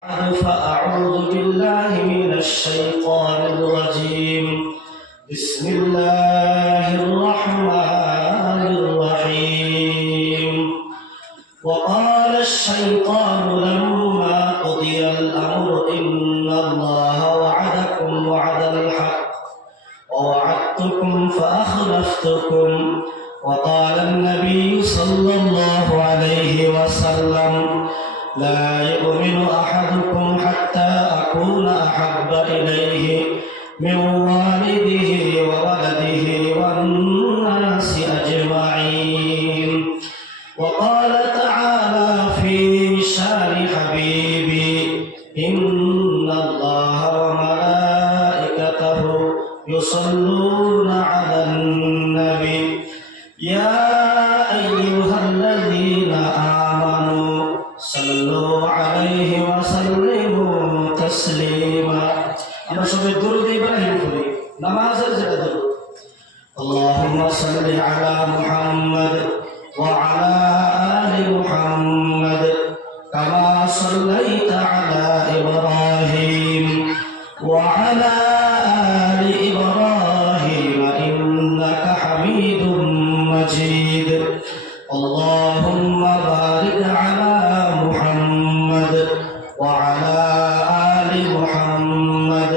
فأعوذ بالله من الشيطان الرجيم. بسم الله الرحمن الرحيم. وقال الشيطان لما قضي الأمر إن الله وعدكم وعد الحق ووعدتكم فأخلفتكم وقال النبي صلى الله عليه وسلم لا يؤمن أحدكم حتى أكون أحب إليه من والده وولده والناس أجمعين. وقال تعالى في شان حبيبي إن الله وملائكته يصلون على النبي يا أيها الذين آمنوا صلوا عليه وسلموا تسليما. আমরা সবাই দরুদ ইব্রাহিম পড়ি, নামাজের যেটা দরুদ। اللهم صل على محمد وعلى آل محمد كما صليت على إبراهيم وعلى آل إبراهيم إنك حميد مجيد. اللهم بارك على محمد وعلى آل محمد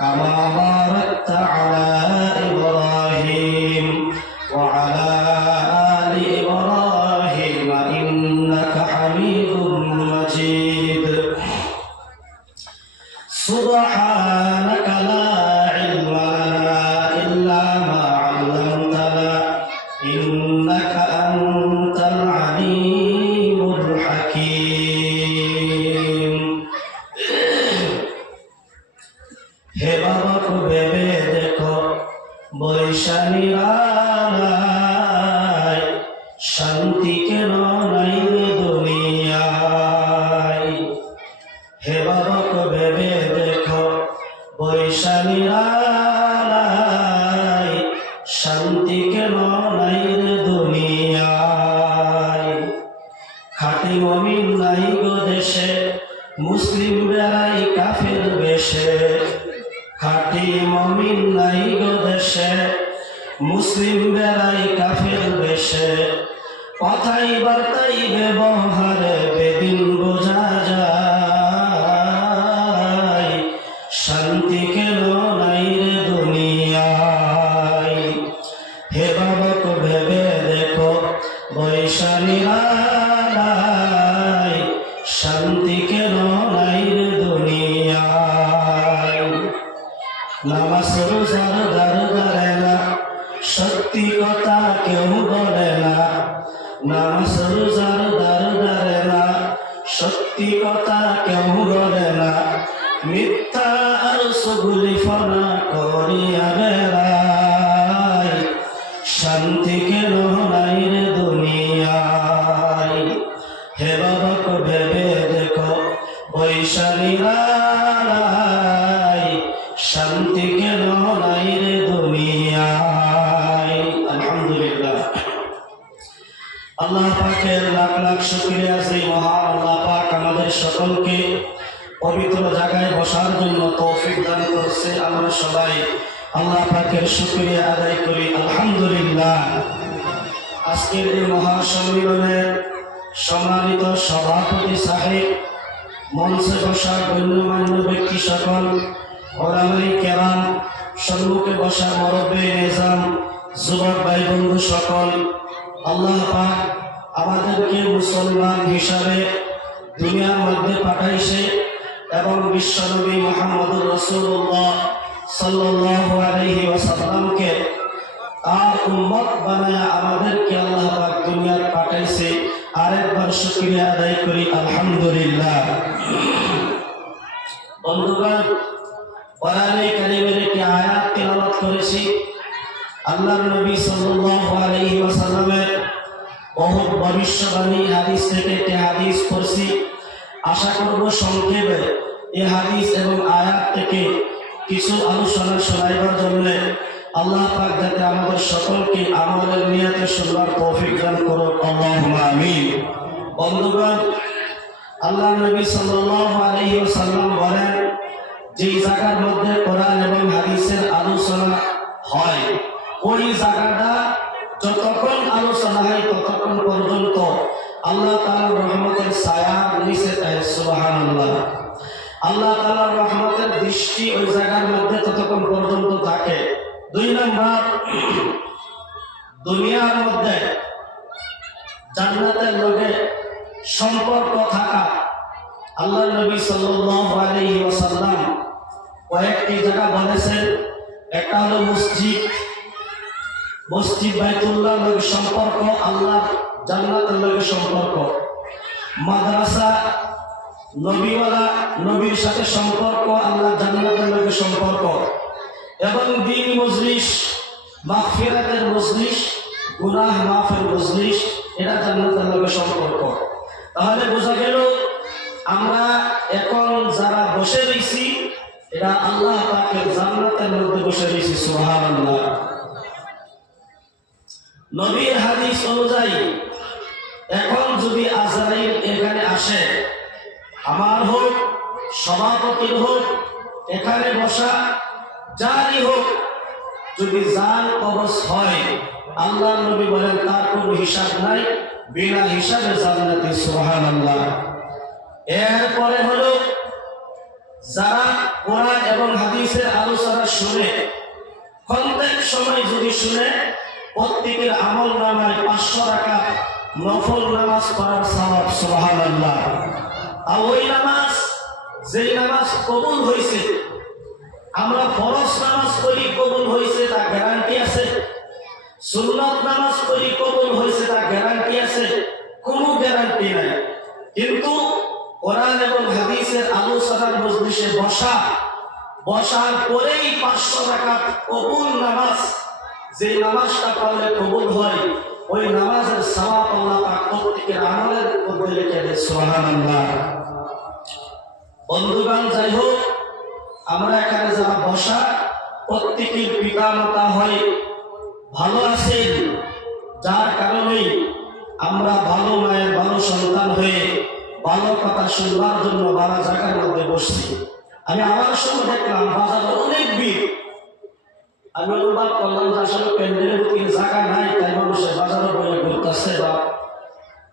كما باركت على إبراهيم وعلى آل إبراهيم إنك حميد مجيد. سبحانك لا علم لنا إلا ما علمتنا إنك أنت العليم الحكيم. হে বাবা কো ভেবে দেখো বৈশালীরা শান্তি কেন নাই দুনিয়ায়। হে বাবা কো ভেবে দেখো বৈশালীরা শান্তি কেন নাই দুনিয়ায়। খাঁটি মুমিন নাই গো দেশে মুসলিম বেড়াই কাফের বেশে। খাঁটি মুমিন নাই গো দেশে মুসলিম বেড়াই কাফের বেশে। কথাই বার্তাই ব্যবহারে বেদিন বোঝা যায় শান্তি কেন নাই রে দুনিয়ায়। হে বাবা কো ভেবে দেখো বৈশালীরা শান্তি কেন নাই রে দুনিয়ায়। নামাজ রোজার দ্বার ধরে না সত্যি কথা কেউ বলে না। নামাজ রোজার দ্বার ধরে না সত্যি কথা কেউ বলে না। মিথ্যা আর সগুলি ফনা করিয়া বেড়ায় শান্তি কেন নাই রে দুনিয়ায়। হে বাবা কো ভেবে দেখো বৈশালীরা শান্তি কেন নাই রে দুনিয়ায়। আলহামদুলিল্লাহ, আল্লাহ পাকের লাখ লাখ শুকরিয়া যে মহান আল্লাহ পাক আমাদের সকলকে পবিত্র জায়গায় বসার জন্য তৌফিক দান করছে। আমরা সবাই আল্লাহ পাকের শুকরিয়া আদায় করি আলহামদুলিল্লাহ। আজকের এই মহাসম্মেলনের সম্মানিত সভাপতি সাহেব, মঞ্চে বসা গণ্যমান্য ব্যক্তি সকল, ওলামায়ে কেরাম, সম্মুখে বসা মুরব্বি নিজাম, যুবক ভাই বন্ধু সকল, আল্লাহ পাক আমাদেরকে মুসলমান হিসাবে দুনিয়ার মধ্যে পাঠাইছে এবং বিশ্বনবী মুহাম্মদুর রাসূলুল্লাহ সাল্লাল্লাহু আলাইহি ওয়াসাল্লামকে তার উম্মত বানায়া আমাদেরকে আল্লাহ পাক দুনিয়ার পাঠাইছে। আরেকবার শুকরিয়া আদায় করি আলহামদুলিল্লাহ। বন্ধুগণ, কোরআনে কারীমের একটি আয়াত তেলাওয়াত করেছি। আল্লাহর নবী সাল্লাল্লাহু আলাইহি ওয়াসাল্লামের বহু ভবিষ্যবাণী হাদিস থেকে একটি হাদিস পড়ছি। আশা করব সংক্ষেপে এই হাদিস এবং আয়াত থেকে কিছু আলোচনা শোনাইবার জন্য আল্লাহ পাক যাতে আমাদের সকলকে আমলের নিয়তে শুনবার তৌফিক দান করুন, আল্লাহুম্মা আমিন। বন্ধুগণ, আল্লাহ নবী সাল্লাল্লাহু আলাইহি ওয়াসাল্লাম বলেন, যেই জায়গার মধ্যে কোরআন এবং হাদিসের আলোচনা হয় ওই জায়গাটা যতক্ষণ আলোচনা হয় ততক্ষণ পর্যন্ত আল্লাহ তাআলার রহমতের ছায়া নিচে থাকে। সুবহানাল্লাহ। আল্লাহ তাআলার রহমতের দৃষ্টি ওই জায়গার মধ্যে ততক্ষণ পর্যন্ত থাকে। 2 নম্বর, দুনিয়ার মধ্যে জান্নাতের লগে সম্পর্ক থাকা। আল্লাহ নবী সাল্লাল্লাহু আলাইহি ওয়াসাল্লাম কয়েকটি জায়গা বলেছেন। একটা হলো মসজিদ বাইতুল্লাহর লগে সম্পর্ক, আল্লাহ জান্নাতের লগে সম্পর্ক। মাদ্রাসা, নবীর সাথে সম্পর্ক, আল্লাহ জান্নাতের লগে সম্পর্ক। এবং দিন মজলিস, মাগফিরাতের মজলিস, গুনাহ মাফের মজলিস, এটা জান্নাতের লগে সম্পর্ক। তাহলে বোঝা গেল আমরা এখন যারা বসে রয়েছি এরা আল্লাহ পাকের জান্নাতের মধ্যে বসে রয়েছি। সুবহানাল্লাহ। নবীর হাদিস অনুযায়ী এখন যদি আজরাইল এখানে আসে, আমার হোক, সভাপতির হোক, এখানে বসা যারই হোক, যদি জান কবজ হয়, আল্লাহ নবী বলেন তার কোনো হিসাব নাই, বিনা হিসাবে জান্নাতে। সুবহানাল্লাহ। এরপরে হলো যারা কোরআন এবং হাদিসের আলোচনা শুনে, প্রত্যেক সময় যদি শুনে, প্রত্যেকের আমল নামায় 500 রাকাত নফল নামাজ পড়ার সওয়াব। সুবহানাল্লাহ। আর ওই নামাজ, যেই নামাজ কবুল হয়েছে, আমরা ফরজ নামাজ পড়ি কবুল হয়েছে তা গ্যারান্টি আছে? সুন্নাত নামাজ পড়ি কবুল হয়েছে তা গ্যারান্টি আছে? কোনো গ্যারান্টি নাই। কিন্তু কোরআন এবং হাদিসের আলোচনার মজলিসে বসার পরেই 500 রাকাত কবুল নামাজ, যে নামাজটা পড়লে কবুল হয়, ওই নামাজের সওয়াব আল্লাহ পাক প্রত্যেকের আমলের মধ্যে লিখে দেন। সুবহানাল্লাহ। বন্ধুগণ, যাই হোক, আমরা এখানে যারা বসা প্রত্যেকের পিতা মাতা হয় ভালো আছেন, যার কারণে আমরা ভালো মায়ের ভালো সন্তান হয়ে ভালো কথা শুনবার জন্য ভালো জায়গার মধ্যে বসছি। আমি আমার সময় দেখলাম বাজারে অনেক ভিড়। আমি অনুবাদ করলাম যে আসলে প্যান্ডেলের কি জায়গা নাই, তাই মানুষের বাজারে বলে ঘুরতেছে বা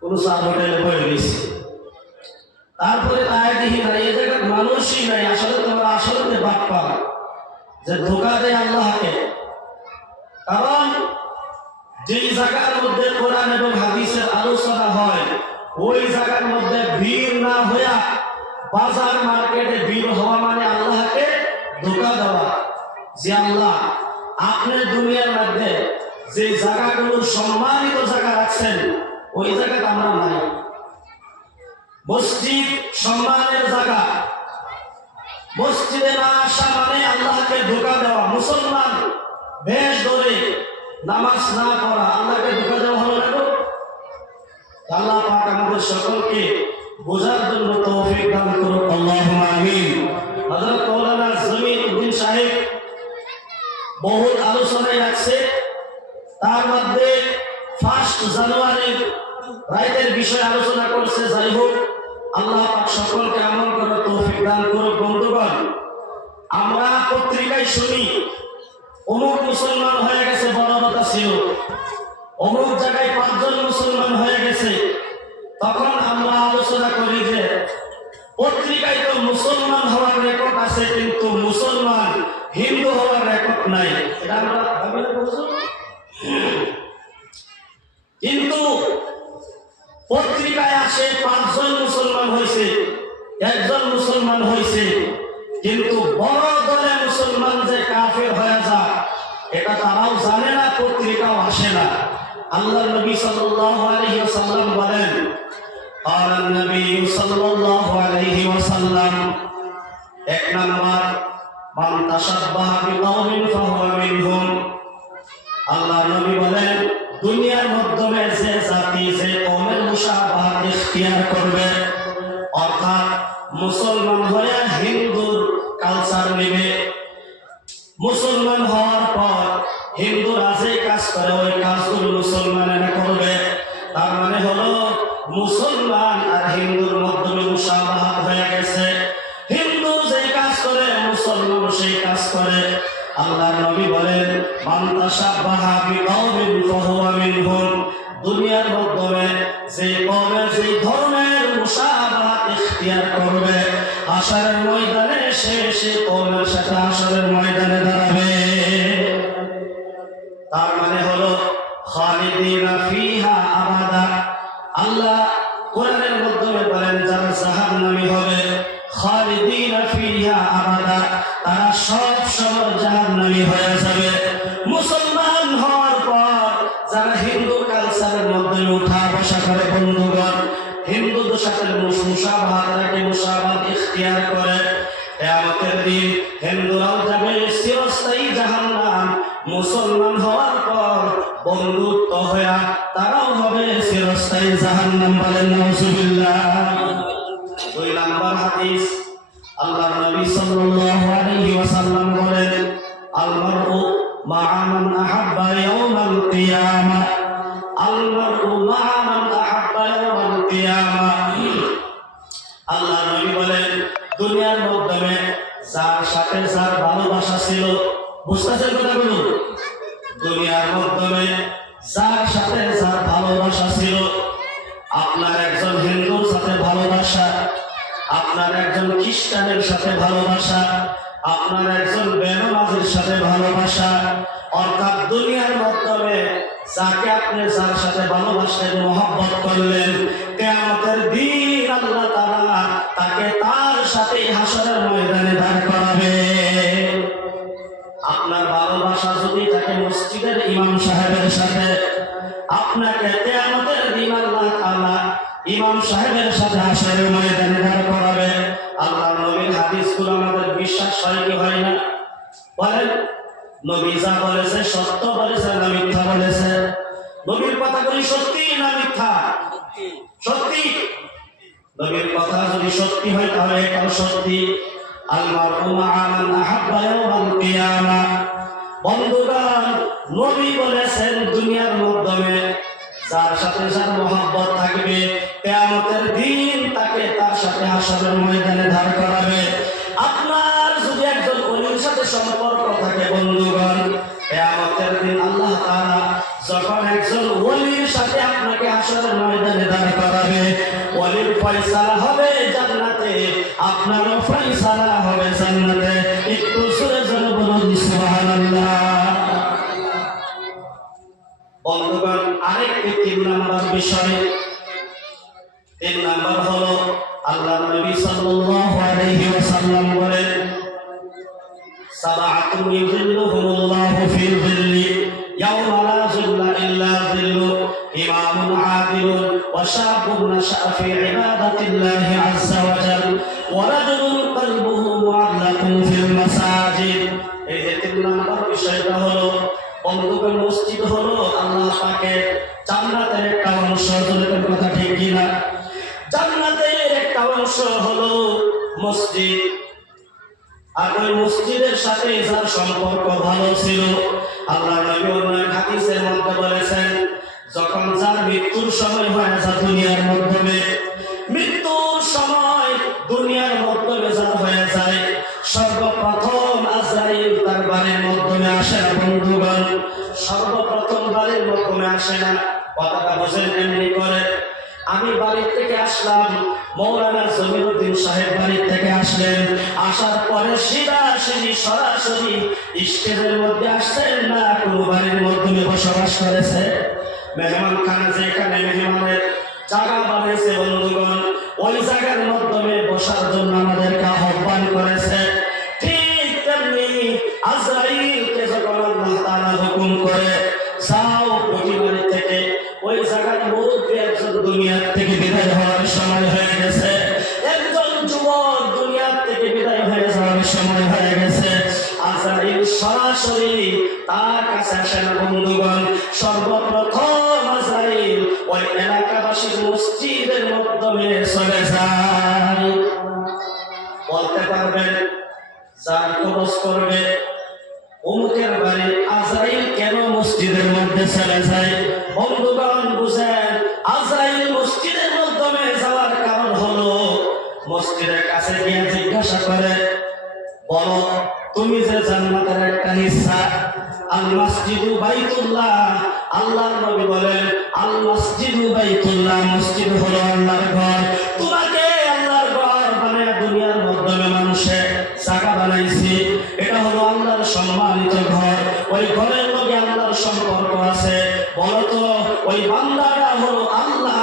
কোনো চা হোটেলে বয়ে গেছে। তারপরে তাই দেখি না, এই জায়গার মানুষই নাই। আসলে তোমরা আসলে বাপ্পা যে ধোকা দেয় আল্লাহকে। কারণ যেই জায়গার মধ্যে কোরআন এবং হাদিসের আলোচনা হয়, ওই জায়গার মধ্যে ভিড় না হইয়া বাজার মার্কেটে ভিড় হওয়া মানে আল্লাহকে ধোকা দেওয়া। যে আল্লাহ আপনি দুনিয়ার মধ্যে যে জায়গাগুলো সম্মানিত জায়গা রাখছেন, ওই জায়গাটা আমরা নাই। মসজিদ সম্মানের জায়গা, মসজিদে না আসা মানে আল্লাহকে ধোকা দেওয়া। মুসলমান বেশ ধরে নামাজ না পড়া, আল্লাহকে ধোকা দেওয়া হলো না? আল্লাহ পাক আমাদের সকলকে বোঝার জন্য তৌফিক দান করুন। আল্লাহুম্মা আমিন। হযরত মাওলানা জমির উদ্দিন সাহেব বহুত আলোচনায় রাখছে, তার মধ্যে 1 জানুয়ারির রাইতের বিষয়ে আলোচনা করছে। যাই হোক, আল্লাহ পাক সকলকে আমল করার তৌফিক দান করুন। বন্ধুগণ, আমরা পত্রিকায় শুনি অমুক মুসলমান হয়ে গেছে, বড় কথা ছিল, অমুক জায়গায় 5 জন মুসলমান হয়ে গেছে। তখন আমরা আলোচনা করি যে পত্রিকায় তো মুসলমান হওয়ার রেকর্ড আছে, কিন্তু মুসলমান হিন্দু হওয়ার রেকর্ড নাই। এটা আমরা ভাবি না? কিন্তু পত্রিকায় আসে 5 জন মুসলমান হয়েছে, 1 জন মুসলমান হয়েছে, কিন্তু বড় দলে মুসলমান যে কাফের হয়ে যায় এটা তারাও জানে না, পত্রিকাও আসে না। আল্লাহ নবী সাল্লাল্লাহু আলাইহি ওয়াসাল্লাম বলেন, قال النبي صلى الله عليه وسلم 1 নাম্বার, মান তাশাব্বাহা বিকাওমিন ফাহুয়া মিনহুম। আল্লাহ নবী বলেন, দুনিয়ার মাধ্যমে যে জাতি যে কওমের মুশাবাহাত ইখতিয়ার করবে, অর্থাৎ মুসলমান হয়ে হিন্দুর কালচার নেবে, মুসলমান হওয়ার পর হিন্দুরা যে কাজ করে ওই কাজগুলো মুসলমানেরা করবে, তার মানে হলো মুসলমান আর হিন্দুর মধ্যে মুসাবাহাত হয়ে গেছে। হিন্দু যে কাজ করে মুসলমান সেই কাজ করে। আল্লাহর নবী বলেন, মান তাশাব্বাহা বিকওমিন ফাহুয়া মিনহুম। দুনিয়ার মধ্যে যে কওমে যে ধর্মের মুসাবাহাত ইখতিয়ার করবে, হাশরের ময়দানে সে কওমের সাথে হাশরের ময়দানে দাঁড়াবে। তার মানে হলো খালিদিনা ফিহা আবাদা। আল্লাহ কোরআনের মাধ্যমে বলেন, যারা জাহান্নামী হবে খালিদিনা ফিহা আবাদা, তারা সব সময় জাহান্নামী হয়ে যাবে। মুসলমান হওয়ার পর যারা হিন্দু কালচারের মধ্যে উঠা বসা করে, বন্ধুগণ, হিন্দুদের সাথে মুসাবাহাত রাখে, মুসাবাহাত ইখতিয়ার করে, কিয়ামতের দিন হিন্দুরাও যাবে চিরস্থায়ী জাহান্নাম। মুসলমান হওয়ার পর বন্ধুত্ব হয়ে তারাও হবে চিরস্থায়ী জাহান্নাম। বলেন নাউজুবিল্লাহ। 2 নম্বর হাদিস, আল্লাহর নবী সাল্লাল্লাহু আলাইহি ওয়াসাল্লাম বলেন, আল মারউ মা'a মান আহাব্বা ইয়াওমাল কিয়ামা। আল মারউ মা'a মান আহাব্বা ইয়াওমাল কিয়ামা। আল্লাহর নবী বলেন, দুনিয়ার মধ্যে যার সাথে যার ভালোবাসা ছিল, বুঝতেছেন কথাগুলো? দুনিয়ার মধ্যে যার সাথে যার ভালোবাসা ছিল, আপনার একজন হিন্দুর সাথে ভালোবাসা, আপনার একজন খ্রিস্টানের সাথে ভালোবাসা, আপনার একজন বেনামাজের সাথে ভালোবাসা, অর্থাৎ দুনিয়ার মাধ্যমে যাকে আপনি যার সাথে ভালোবাসলেন, মহব্বত করলেন, কিয়ামতের দিন আল্লাহ তাআলা তাকে তার সাথে হাশরের ময়দানে দাঁড় করাবে। আপনার ভালোবাসা যদি থাকে মসজিদের ইমাম সাহেবের সাথে, আপনাকে কিয়ামতের দিন আল্লাহ তাআলা ইমাম সাহেবের সাথে হাশরের ময়দানে দাঁড় করাবে। আল্লাহর নবীর হাদিসগুলো আমাদের বিশ্বাস হয় কি হয় না? বলেন, নবী যা বলেছে সত্য বলেছে না মিথ্যা বলেছে? নবীর কথাগুলি সত্যি না মিথ্যা? সত্যি। নবীর কথা যদি সত্যি হয় তাহলে এটাও সত্যি। আল মারউ মা'a মান আহাব্বা ইয়াওমাল কিয়ামা। বন্ধুগণ, নবী বলেছেন, দুনিয়ার মাধ্যমে যার সাথে যার মহব্বত থাকবে, কিয়ামতের দিন তাকে তার সাথে হাশরের ময়দানে দাঁড় করাবে। আপনার যদি একজন ওলির সাথে সম্পর্ক থাকে, বন্ধুগণ, কিয়ামতের দিন আল্লাহ তাআলা যখন একজন ওলির সাথে আপনাকে হাশরের ময়দানে দাঁড় করাবে, ওলির ফয়সালা হবে জান্নাতে, আপনারও ফয়সালা হবে জান্নাতে। একটু জোরে জোরে বলুন সুবহানাল্লাহ। বন্ধুগণ, আরেকটি 3 নম্বর বিষয়, 3 নম্বর হলো আল্লাহর নবী সাল্লাল্লাহু আলাইহি ওয়াসাল্লাম বলেন, সাবাআতুন ইযিল্লুহুমুল্লাহু ফি যিল্লি ইয়াওমা লা যিল্লা ইল্লা যিল্লু, ইমামুন আদিলুন ওয়া শাবুন নাশা'a ফি ইবাদাতিল্লাহি আযজা ওয়া জাল ওয়া রাজুলুন কলবুহু মুআল্লাকুন ফিল মাসাজিদ। এই যে 3 নম্বর বিষয়টা হলো, বন্ধুগণ, মসজিদ হলো আল্লাহ পাকের জান্নাতের একটা অংশ। জোরে কথা ঠিক কিনা? জান্নাতের একটা অংশ হলো মসজিদ। আর ওই মসজিদের সাথে যার সম্পর্ক ভালো ছিল, আল্লাহ নবী অন্য হাদিসের মধ্যে বলেছেন, যখন যার মৃত্যুর সময় হয় যা দুনিয়ার মাধ্যমে, মৃত্যুর সময় দুনিয়ার মাধ্যমে যা হয়ে যায়, সর্বপ্রথম আজরাইল তার বাড়ির মাধ্যমে আসে না। বন্ধুগণ, সর্বপ্রথম বাড়ির মাধ্যমে আসে না। কথাটা বোঝেন এমনি করে, আমি বাড়ি থেকে আসলাম, মৌলানা জমিরুদ্দিন সাহেব বাড়ি থেকে আসলেন, আসার পরে সিধাসিধি সরাসরি স্টেজের মধ্যে আসছেন না, কোনো বাড়ির মাধ্যমে বসবাস করেছে? মেহমান খানা যেখানে মেহমানের জায়গা বানিয়েছে, বন্ধুগণ, ওই জায়গার মাধ্যমে বসার জন্য আমাদেরকে আহ্বান করেছে। ঠিক তেমনি আজরাইলকে যখন আল্লাহ তাআলা হুকুম করে, যাও প্রতিবাড়ি থেকে, ওই জায়গার মুরব্বী একজন দুনিয়ার থেকে বিদায় হওয়ার সময় হয়ে গেছে, একজন যুবক দুনিয়ার থেকে বিদায় হয়ে যাওয়ার সময় হয়ে গেছে, আজরাইল সরাসরি তার কাছে আসে না। বন্ধুগণ, সর্বপ্রথম আজরাইল ওই এলাকাবাসীর মসজিদের মাধ্যমে চলে যায়। বলতে পারবেন, যার খরচ করবে অমুকের বাড়ি, আজরাইল কেন মসজিদের মধ্যে চলে যায়? বন্ধুগণ, বুঝেন, আজরাইল মসজিদের মাধ্যমে যাওয়ার কারণ হলো মসজিদের কাছে গিয়ে জিজ্ঞাসা করে, বলো তুমি যে জান্নাতের একটা হিস্সা, আল মসজিদু বাইতুল্লাহ, আল্লাহর নবী বলেন আল মসজিদু বাইতুল্লাহ, মসজিদ হলো আল্লাহর ঘর। তোমাকে আল্লাহর ঘর বানায় দুনিয়ার মাধ্যমে মানুষে জায়গা বানাইছি, এটা হলো আল্লাহর সম্মানিত ঘর। ওই ঘরের লগে আল্লাহর সম্পর্ক আছে। বলো তো ওই বান্দাটা হলো আল্লাহ,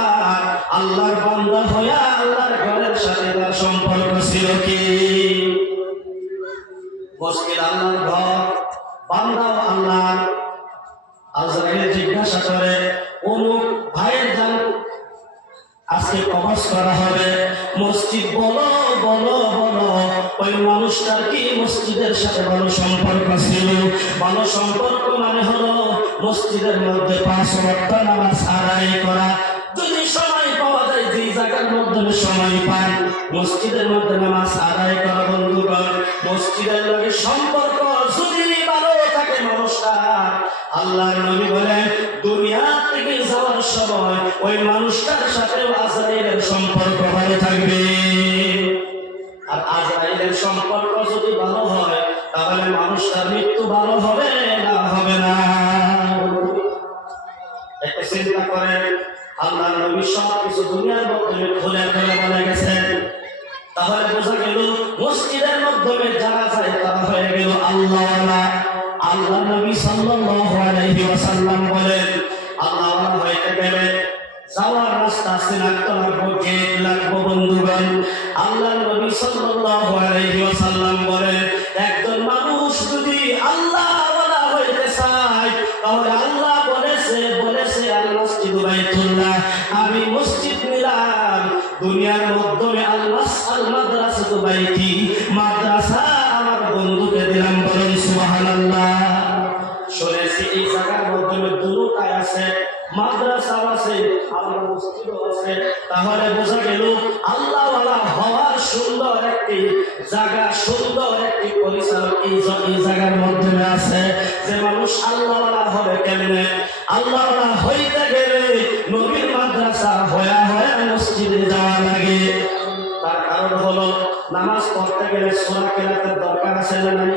আল্লাহর বান্দা হইয়া আল্লাহর ঘরের সাথে তার সম্পর্ক ছিল কি? মসজিদ আল্লাহর ঘর, বান্দাও আল্লাহ। আজরাইল জিজ্ঞাসা করে, অমুক ভাইয়ের জান আজকে কবজ করা হবে, মসজিদ বলো বলো বলো, ওই মানুষটার কি মসজিদের সাথে ভালো সম্পর্ক ছিল? ভালো সম্পর্ক মানে হলো মসজিদের মধ্যে 5 ওয়াক্ত নামাজ আদায় করা। যদি সময় পাওয়া যায়, যে জায়গার মধ্যে সময় পান, মসজিদের মধ্যে নামাজ আদায় করা। বন্ধুগণ, মসজিদের লগে সম্পর্ক যদি ভালো থাকে মানুষটা, আল্লাহর নবী বলেন দুনিয়া থেকে যাওয়ার সময় ওই মানুষটার সাথে আজরাইলের সম্পর্ক ভালো থাকবে। আর আজরাইলের সম্পর্ক যদি ভালো হয়, তাহলে মানুষটার মৃত্যু ভালো হবে না হবে না? একটু চিন্তা করেন, আল্লাহর নবী সব কিছু দুনিয়ার মাধ্যমে খুলে খুলে বলে গেছেন। তাহলে বোঝা গেল মসজিদের মাধ্যমে যারা যায় তারা হয়ে গেল আল্লাহওয়ালা। আল্লাহ নবী সাল্লাল্লাহু আলাইহি ওয়াসাল্লাম বলেন, আল্লাহওয়ালা হইতে গেলে যাওয়ার রাস্তা চিনাক্ত লাগবে, গেট লাগবে। বন্ধুগণ, আল্লাহ নবী সাল্লাল্লাহু আলাইহি ওয়াসাল্লাম বলেন, একজন মানুষ যদি আল্লাহওয়ালা হইতে চায়, তাহলে আল্লাহ বলেছে আল মসজিদু বাইতুল্লাহ, আমি মসজিদ নিলাম দুনিয়ার মাধ্যমে। আল মাদ্রাসাতু বাইতি, মাদ্রাসা আমার বন্ধুকে দিলাম। বলেন সুবহানাল্লাহ। শুনেছি এই জায়গার মাধ্যমে দুটোটাই আছে, মাদ্রাসা আছে, আল্লাহ মসজিদও আছে। তাহলে বোঝা গেল আল্লাহওয়ালা হওয়ার সুন্দর একটি জায়গা, সুন্দর একটি পরিচালক এই জায়গার মাধ্যমে আছে। যে মানুষ আল্লাহওয়ালা হবে কেমনে? আল্লাহওয়ালা হইতে গেলে নবীর মাদ্রাসা হয়া হয়া মসজিদে যাওয়া লাগে। তার কারণ হলো নামাজ পড়তে গেলে সূরা কেরাতের দরকার আছে না নাই?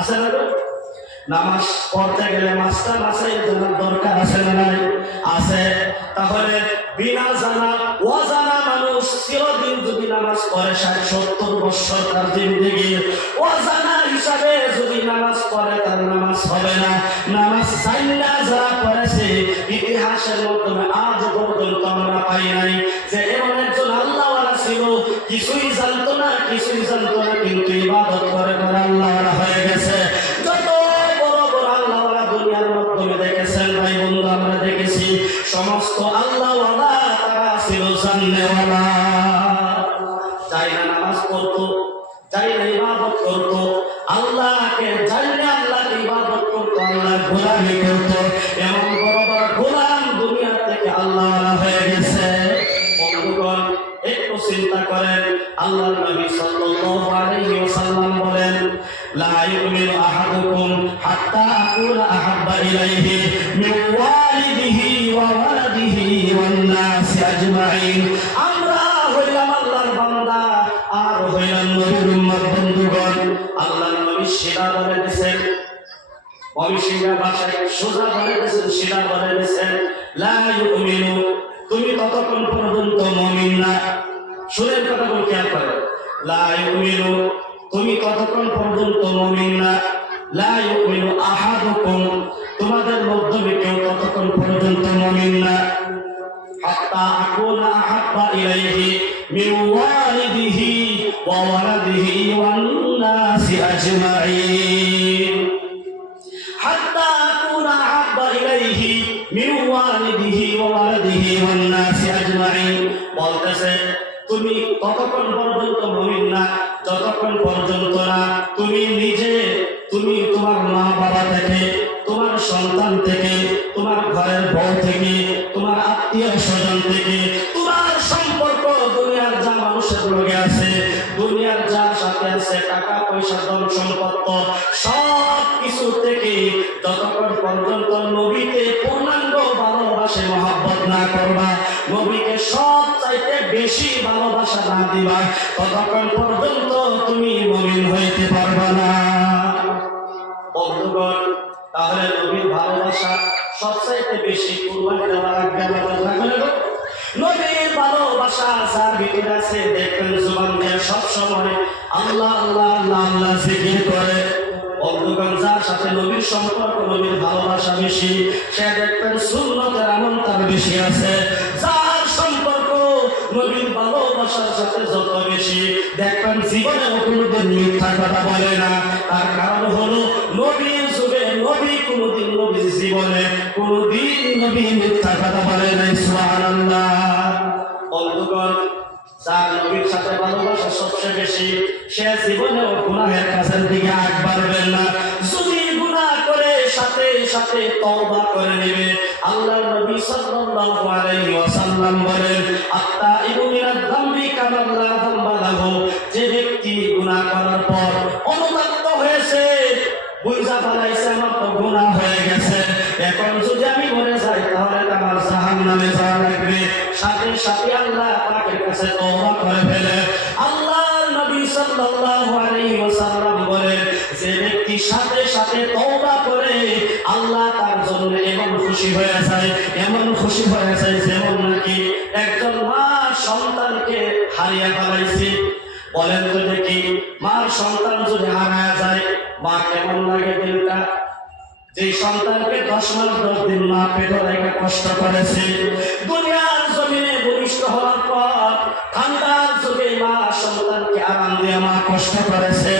আছে না? নামাজ পড়তে গেলে মাস্টার মাসের জানার দরকার আছে না নাই? আছে। তাহলে বিনা জানা অজানা মানুষ চিরদিন যদি নামাজ পড়ে 60-70 বছর তার জিন্দেগি, অজানা হিসাবে যদি নামাজ পড়ে তার নামাজ হবে না। নামাজ সাইনা যারা পড়েছে ইতিহাসের মাধ্যমে আজ পর্যন্ত আমরা পাই নাই যে এমন একজন আল্লাহওয়ালা ছিল, কিছুই জানতো না কিন্তু ইবাদত করে করে আল্লাহওয়ালা হয়ে গেছে। যত আল্লাহওয়ালা দুনিয়ার মাধ্যমে দেখেছেন ভাই বন্ধু, আমরা দেখেছি সমস্ত আল্লাহওয়ালা তারা ছিল জান্নেওয়ালা। যাই না নামাজ পড়তো, যাই না ইবাদত করতো, আল্লাহকে জানলে আল্লাহকে ইবাদত করতো, আল্লাহ গোলামি করতো, এমন বড় বড় গোলাম দুনিয়া থেকে আল্লাহওয়ালা হয়ে গেছে। বন্ধুগণ, একটু চিন্তা করেন, আল্লাহর নবী সাল্লাল্লাহু আলাইহি ওয়াসাল্লাম বলেন, লা ইউমিনু আহাদুকুম হাত্তা আকুনা আহাব্বা ইলাইহি মিন ওয়ালিদিহি ওয়া ওয়ালাদিহি ওয়ান নাসি আজমাইন। আমরা হইলাম আল্লাহর বান্দা আর হইলাম নবীর উম্মত। বন্ধুগণ, আল্লাহর নবী সেটা বলে দিয়েছেন, অবিশ্বাসী ভাষায় সোজা বলে দিয়েছেন, সেটা বলে দিয়েছেন, লা ইউমিনু, তুমি ততক্ষণ পর্যন্ত মুমিন না। শুনেন কথাগুলো খেয়াল করেন, লা ইউমিনু, তুমি ততক্ষণ পর্যন্ত মুমিন না। লা ইউমিনু আহাদুকুম, তোমাদের মাধ্যমে কেউ ততক্ষণ পর্যন্ত মুমিন না। হাত্তা আকুনা আহাব্বা ইলাইহি মিন ওয়ালিদিহি ওয়া ওয়ালাদিহি ওয়ান নাসি আজমাইন। হাত্তা আকুনা আহাব্বা ইলাইহি মিন ওয়ালিদিহি ওয়া ওয়ালাদিহি ওয়ান নাসি আজমাইন। বলতেছে তুমি ততক্ষণ পর্যন্ত মুমিন না যতক্ষণ পর্যন্ত না তুমি নিজে, তুমি তোমার মা বাবা থেকে, তোমার সন্তান থেকে, তোমার ঘরের বউ থেকে, তোমার আত্মীয় স্বজন থেকে, তোমার সম্পর্ক দুনিয়ার যা মানুষের লগে আছে, দুনিয়ার যা সাথে আছে, টাকা পয়সা ধন সম্পদ, সব কিছু থেকে যতক্ষণ পর্যন্ত নবীকে পূর্ণাঙ্গ ভালোবাসা ভালোবাসে মহব্বত না করবা, নবীকে সব চাইতে বেশি ভালোবাসা না দিবা, ততক্ষণ পর্যন্ত তুমি মুমিন হইতে পারবা না। বন্ধুগণ, তাহলে নবীর ভালোবাসা সবচাইতে বেশি কুরবানি দেওয়া লাগবে। নবীর ভালোবাসা যার ভিতরে আছে, দেখবেন জবান দিয়ে সব সময় আল্লাহ আল্লাহ আল্লাহ আল্লাহ জিকির করে। বন্ধুগণ, যার সাথে নবীর সম্পর্ক, নবীর ভালোবাসা বেশি, সে দেখবেন সুন্নতের আমল তার বেশি আছে। যার সম্পর্ক নবীর ভালোবাসার সাথে যত বেশি, দেখবেন জীবনে কোনোদিন মিথ্যা কথা বলে না। তার কারণ হলো নবীর যুগে নবী কোনোদিন, নবীর জীবনে কোনোদিন নবী মিথ্যা কথা বলে নাই। সুবহানাল্লাহ। বন্ধুগণ, যার নবীর সাথে ভালোবাসা সবচেয়ে বেশি, সে জীবনেও গুনাহের কাছের দিকে আগ বাড়বেন না। যদি গুনাহ করে সাথে সাথে তওবা করে নেবে। আল্লাহর নবী সাল্লাল্লাহু আলাইহি ওয়াসাল্লাম বলেন, আত-তাইবু মিনাদ যামবি কামান লা যামবা লাহু। যে ব্যক্তি গুনাহ করার পর অনুতপ্ত হয়েছে, বুঝা ফেলাইছে আমার তো গুনাহ হয়ে গেছে, এখন যদি আমি মরে যাই তাহলে আমার জাহান্নামে যাওয়া লাগবে, সাথে সাথে আল্লাহ পাকের কাছে তওবা করে ফেলে। আল্লাহর নবী সাল্লাল্লাহু আলাইহি ওয়াসাল্লাম বলেন, যে ব্যক্তি সাথে সাথে তওবা করে, আল্লাহ তার জন্য এমন খুশি হয়ে যায়, এমন খুশি হয়ে যায় যেমন নাকি একজন মা সন্তানকে হারিয়ে ফেলাইছে। বলেন তো দেখি, মার সন্তান যদি হারায় যায়, মা কেমন লাগে দিনটা? যে সন্তানকে 10 মাস 10 দিন মা পেটে রেখে কষ্ট করেছে, দুনিয়ার জমিনে ভূমিষ্ঠ হওয়ার পর ঠান্ডার যুগে মা সন্তানকে আরাম দিয়ে মা কষ্ট করেছে,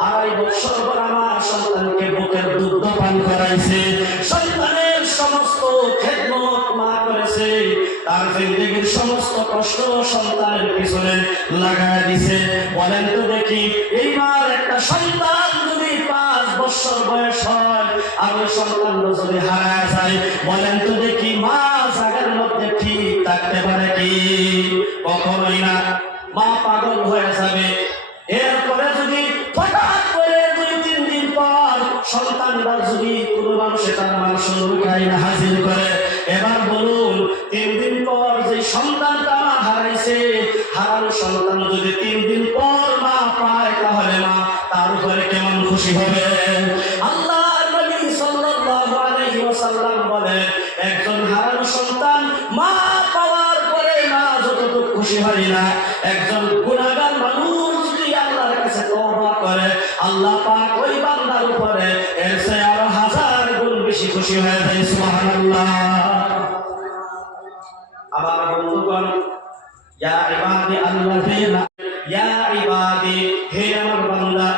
2.5 বছর পর আমার সন্তানকে বুকের দুধ পান করাইছে, সন্তানের সমস্ত খেদমত মা করেছে, তার জিন্দেগীর সমস্ত কষ্ট সন্তানের পিছনে লাগায় দিছে। বলেন তো দেখি, এই মার একটা সন্তান যদি 5 বছর বয়স হয় আর ওই সন্তান যদি হারায় যায়, বলেন তো দেখি মা জায়গার মধ্যে ঠিক থাকতে পারে কি? কখনোই না। মা পাগল হয়ে যাবে। এরপরে যদি হঠাৎ করে 2-3 দিন পর সন্তানরা যদি কোনো মানুষে তার মাংস লুকাইনা হাজির করে, এবার বলুন 3 দিন পর যে সন্তানটা মা হারাইছে, হারানো সন্তান যদি 3 দিন পর মা পায়, তাহলে মা তার উপরে কেমন খুশি হবে? আল্লাহর নবী সাল্লাল্লাহু আলাইহি ওয়াসাল্লাম বলেন, একজন হারানো সন্তান মা পাওয়ার পরে মা যতটুকু খুশি হয় না, একজন গুনাহগার মানুষ যদি আল্লাহর কাছে তওবা করে, আল্লাহ পাক ওই বান্দার উপরে এর চেয়ে আরো 1000 গুণ বেশি খুশি হয়ে যায়। সুবহানাল্লাহ। আমার বন্ধুগণ, ইয়া ইবাদি আল্লাযিনা, ইয়া ইবাদি, হে আমার বান্দা,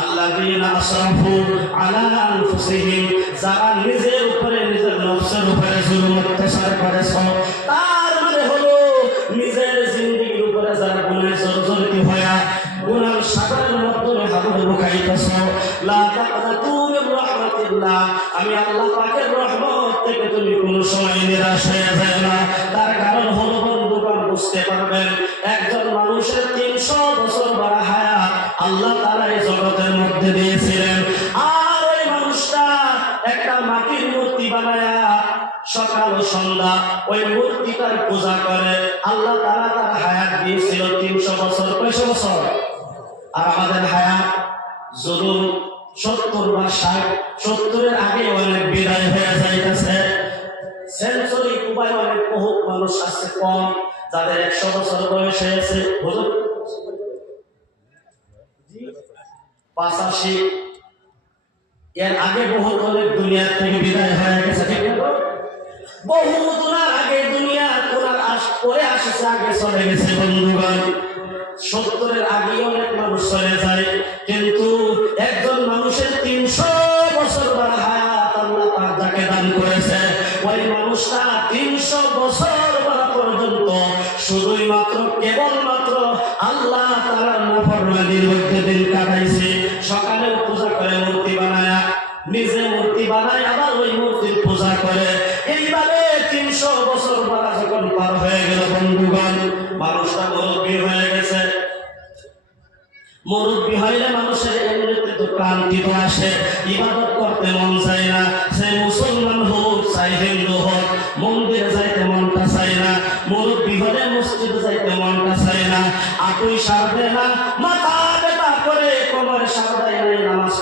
আল্লাযিনা আসরাফু আলা আনফুসিহিম, যারা নিজের উপরে, নিজের নফসের উপরে জুলুম অত্যাচার করেছো, তার মানে হলো নিজের জিন্দেগির উপরে যারা গুনাহে জর্জরিত হয়া গুনার সাগরের মাধ্যমে হাবুডুবু লুকাইতেছো, লা তাকনাতু মির রাহমাতিল্লাহ, আমি আল্লাহ পাকের রহমত থেকে তুমি কোনো সময় নিরাশ হয়ে যাবে না। তার কারণ হলো বন্ধুগণ, বুঝতে পারবেন, একজন মানুষের 300 বছর বড় হায়াত আল্লাহ তাআলা এই জগতের মধ্যে দিয়েছিলেন, আর ওই মানুষটা একটা মাটির মূর্তি বানায়া সকাল ও সন্ধ্যা ওই মূর্তিটার পূজা করে। আল্লাহ তাআলা তার হায়াত দিয়েছিল 300 বছর। কয়শো বছর? আর আমাদের হায়াত জরুর 70 বা 60, 70-এর আগে অনেক বিদায় হয়ে যাইতেছে। সেঞ্চুরি কুবাই অনেক বহুত মানুষ আছে কম, যাদের 100 বছর বয়স হয়েছে, 85, এর আগে বহুত অনেক দুনিয়া থেকে বিদায় হয়ে গেছে। ঠিক না? বহু দুনার আগে দুনিয়া কোনার পরে আসছে, আগে চলে গেছে। বন্ধুগণ, 70-এর আগে অনেক মানুষ চলে যায়, কিন্তু একজন মানুষের 300 বছর বড় হায়াত আল্লাহ পাক যাকে দান করেছে, ওই মানুষটা 300 বছর বড় পর্যন্ত শুধুই মাত্র কেবলমাত্র আল্লাহ তাআলার নাফরমানির মধ্যে দিন কাটাইছে। সকালে পূজা করে মূর্তি বানায়া, নিজে মূর্তি বানায় আবার ওই মূর্তির পূজা করে। এইভাবে 300 বছর বড় যখন পার হয়ে গেল, বন্ধুগণ, মানুষটা মুরব্বী হয়ে গেছে। মুরব্বী হইলে মানুষের এমনিতে তো ক্লান্তি তো আসে, ইবাদত করতে মন চায় না। সে মুসলমান হোক চাই হিন্দু হোক,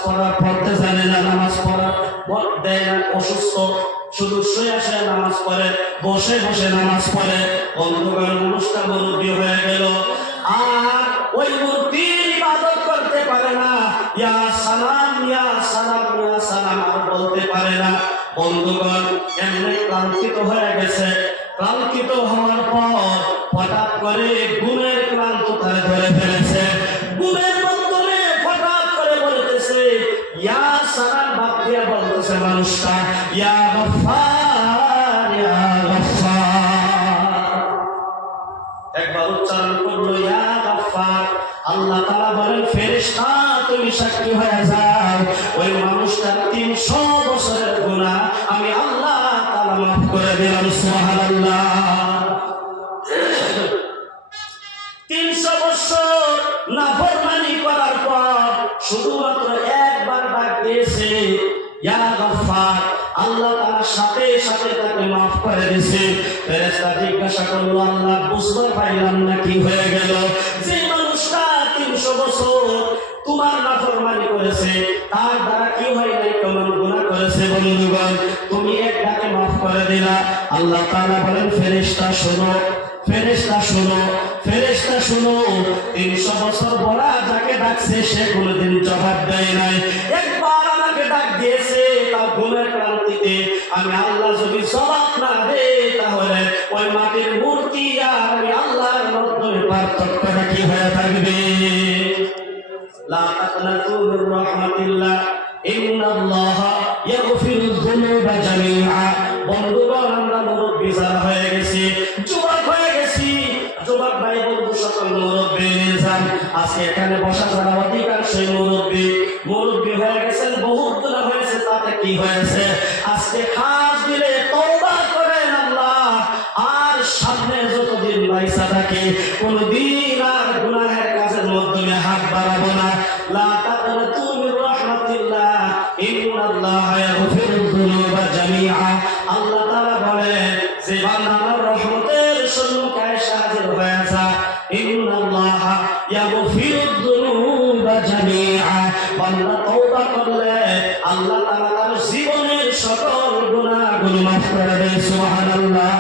পড়তে জানে না, নামাজ পড়ার দেয় না, অসুস্থ, শুধু শুয়ে আসে নামাজ পড়ে, বসে বসে নামাজ পড়ে। বন্ধুগণ, মানুষটা মুরব্বী হয়ে গেল, আর ওই মূর্তির ইবাদত করতে পারে না, ইয়া সালাম ইয়া সালাম ইয়া সালাম আর বলতে পারে না। বন্ধুগণ, এমনি ক্লান্তিত হয়ে গেছে। ক্লান্তিত হওয়ার পর হঠাৎ করে ঘুমের ক্লান্ত তারে ধরে ফেলেছে। ঘুমের মাধ্যমে হঠাৎ করে বলতেছে ইয়া সালাম, বাদ দিয়া বলতেছে মানুষটা ইয়া গফফার ইয়া গফফার। একবার উচ্চারণ করলো ইয়া গফফার। আল্লাহ তাআলা বলেন, ফেরেশতা তুমি সাক্ষী হয়ে যাও, ওই মানুষটার 300 বছরের গুনাহ আমি আল্লাহ তাআলা মাফ করে দিলাম। সুবহানাল্লাহ। 300 বছর নাফরমানি করার পর শুধুমাত্র একবার ডাক দিয়েছে ইয়া গফফার, আল্লাহ তাআলা সাথে সাথে তাকে মাফ করে দিয়েছে। ফেরেশতা জিজ্ঞাসা করলো, আল্লাহ বুঝতে পারলাম না কি হয়ে গেল, যে মানুষটা 300 বছর তোমার নাফরমানি করেছে তার দ্বারা কি হয় নাই, কেমন গুনাহ করেছে? বন্ধুগণ, তুমি এক ডাকে মাফ করে দিলা। আল্লাহ তাআলা বলেন, ফেরেশতা শোনো, ফেরেশতা শোনো, ফেরেশতা শোনো, 300 বছর বড়া যাকে ডাকছে সে কোনোদিন জবাব দেয় নাই। একবার আমাকে ডাক দিয়েছে, তার ঘুমের ক্লান্তিতে। আমি আল্লাহ যদি জবাব না দেই তাহলে ওই মাটির মূর্তি আর আমি আল্লাহর মধ্যে পার্থক্যটা কি হয়ে থাকবে? লা তাকনাতু মির রাহমাতিল্লাহ, ইন্নাল্লাহা ইয়াগফিরুয যুনুবা জামিআ। বন্ধুগণ, আমরা মুরব্বি যারা হয়ে গেছি, যুবক হয়ে গেছি, যুবক ভাই বন্ধু সকল মুরব্বি নিজাম আজকে এখানে বসা যারা অধিকাংশই মুরব্বি হয়ে গেছেন, বহুত গুনাহ হয়েছে, তাতে কি হয়েছে? আজকে খাস দিলে তওবা করেন আল্লাহ, আর সামনে যতদিন বাইসা থাকি কোনদিন আর গুনাহের কাজের মাধ্যমে হাত বাড়াবো না। লা তাকনাতু মির রাহমাতিল্লাহ, ইন্নাল্লাহা ইয়াগফিরুয যুনুবা জামিআ। আল্লাহ তাআলা বলেন, যে বান্দা আমার রহমতের সম্মুখে এসে হাজির হয়ে যায়, ইন্নাল্লাহা ইয়াগফিরুয যুনুবা জামিআ, বান্দা তওবা করলে আল্লাহ তাআলা তার জীবনের সকল গুনাহগুলো মাফ করে দেন। সুবহানাল্লাহ।